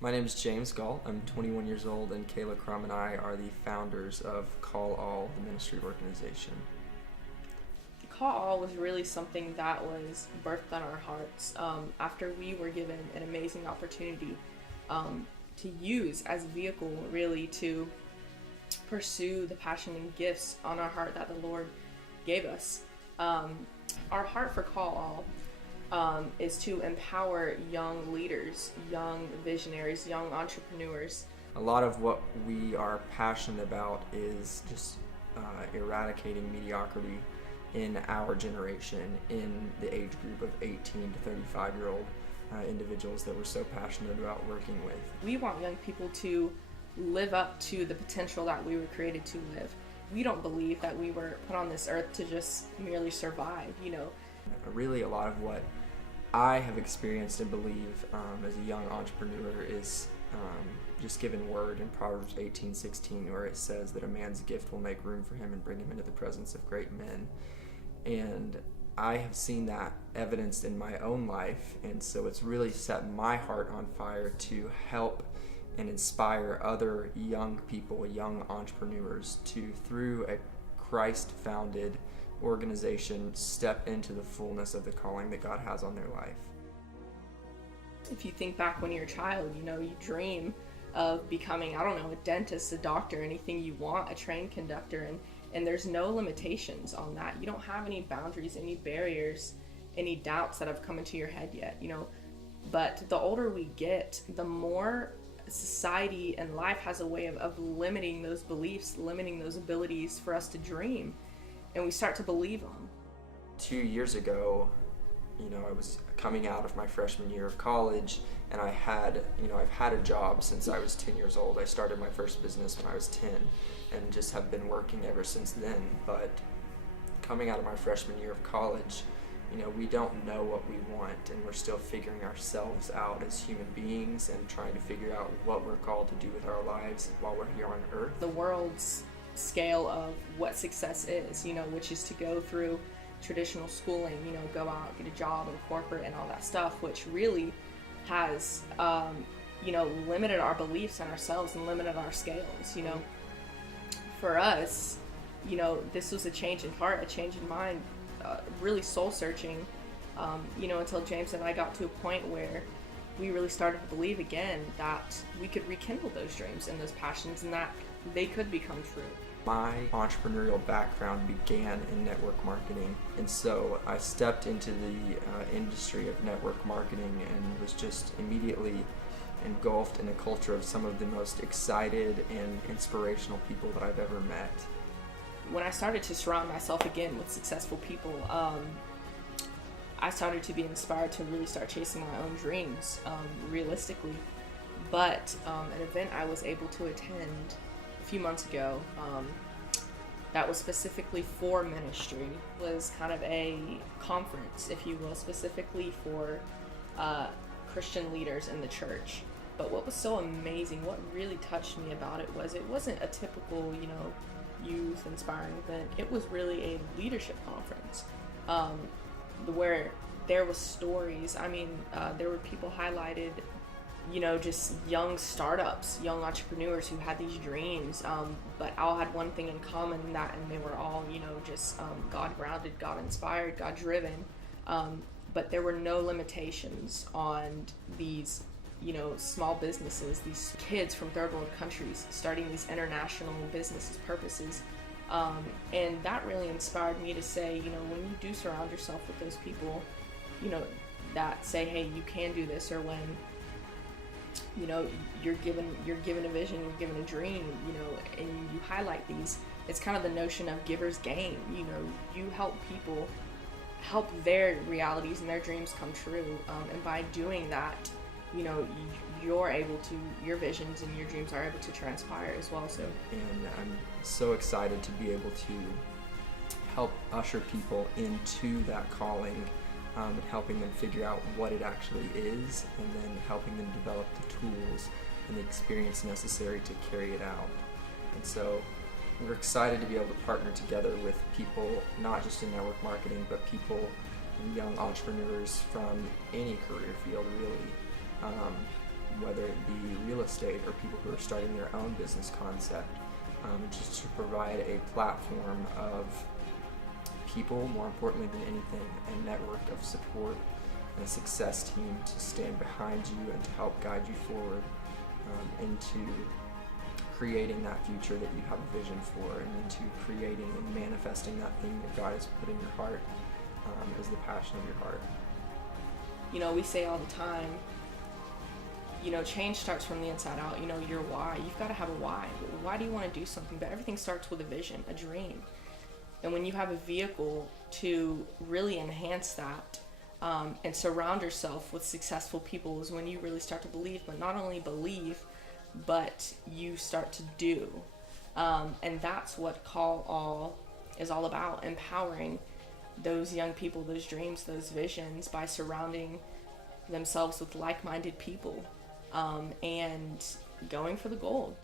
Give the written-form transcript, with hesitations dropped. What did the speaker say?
My name is James Gall. I'm 21 years old, and Kayla Crum and I are the founders of Call All, the ministry organization. Call All was really something that was birthed on our hearts after we were given an amazing opportunity to use as a vehicle, really, to pursue the passion and gifts on our heart that the Lord gave us. Our heart for Call All is to empower young leaders, young visionaries, young entrepreneurs. A lot of what we are passionate about is just eradicating mediocrity in our generation, in the age group of 18 to 35-year-old individuals that we're so passionate about working with. We want young people to live up to the potential that we were created to live. We don't believe that we were put on this earth to just merely survive, Really, a lot of what I have experienced and believe as a young entrepreneur is just given word in Proverbs 18:16, where it says that a man's gift will make room for him and bring him into the presence of great men. And I have seen that evidenced in my own life, and so it's really set my heart on fire to help and inspire other young people, young entrepreneurs, to, through a Christ-founded organization, step into the fullness of the calling that God has on their life. If you think back when you're a child, you dream of becoming, a dentist, a doctor, anything you want, a train conductor, and there's no limitations on that. You don't have any boundaries, any barriers, any doubts that have come into your head yet, But the older we get, the more society and life has a way of limiting those beliefs, limiting those abilities for us to dream, and we start to believe them. 2 years ago, I was coming out of my freshman year of college, and I've had a job since I was 10 years old. I started my first business when I was 10 and just have been working ever since then. But coming out of my freshman year of college, we don't know what we want, and we're still figuring ourselves out as human beings and trying to figure out what we're called to do with our lives while we're here on earth. The world's scale of what success is, which is to go through traditional schooling, go out, get a job in corporate and all that stuff, which really has, limited our beliefs on ourselves and limited our scales, For us, this was a change in heart, a change in mind, really soul searching, until James and I got to a point where we really started to believe again that we could rekindle those dreams and those passions and that they could become true. My entrepreneurial background began in network marketing, and so I stepped into the industry of network marketing and was just immediately engulfed in a culture of some of the most excited and inspirational people that I've ever met. When I started to surround myself again with successful people, I started to be inspired to really start chasing my own dreams, realistically. But an event I was able to attend a few months ago that was specifically for ministry was kind of a conference, if you will, specifically for Christian leaders in the church. But what was so amazing, what really touched me about it wasn't a typical, youth inspiring event. It was really a leadership conference where there was stories. There were people highlighted, just young startups, young entrepreneurs who had these dreams, but all had one thing in common, and they were all, God grounded, God inspired, God driven. But there were no limitations on these, small businesses, these kids from third world countries starting these international businesses, purposes. And that really inspired me to say, when you do surround yourself with those people, that say, hey, you can do this, or when, you're given a vision, you're given a dream, and you highlight these, it's kind of the notion of giver's gain. You help people, help their realities and their dreams come true. And by doing that, you're able to, your visions and your dreams are able to transpire as well. So, and I'm so excited to be able to help usher people into that calling, and helping them figure out what it actually is, and then helping them develop the tools and the experience necessary to carry it out. And so we're excited to be able to partner together with people, not just in network marketing, but people and young entrepreneurs from any career field, really, whether it be real estate or people who are starting their own business concept, just to provide a platform of people, more importantly than anything, a network of support and a success team to stand behind you and to help guide you forward into creating that future that you have a vision for, and into creating and manifesting that thing that God has put in your heart as the passion of your heart. You know, we say all the time, you know, change starts from the inside out. You know, your why. You've got to have a why. Why do you want to do something? But everything starts with a vision, a dream. And when you have a vehicle to really enhance that and surround yourself with successful people is when you really start to believe, but not only believe, but you start to do. And that's what Call All is all about, empowering those young people, those dreams, those visions by surrounding themselves with like-minded people and going for the gold.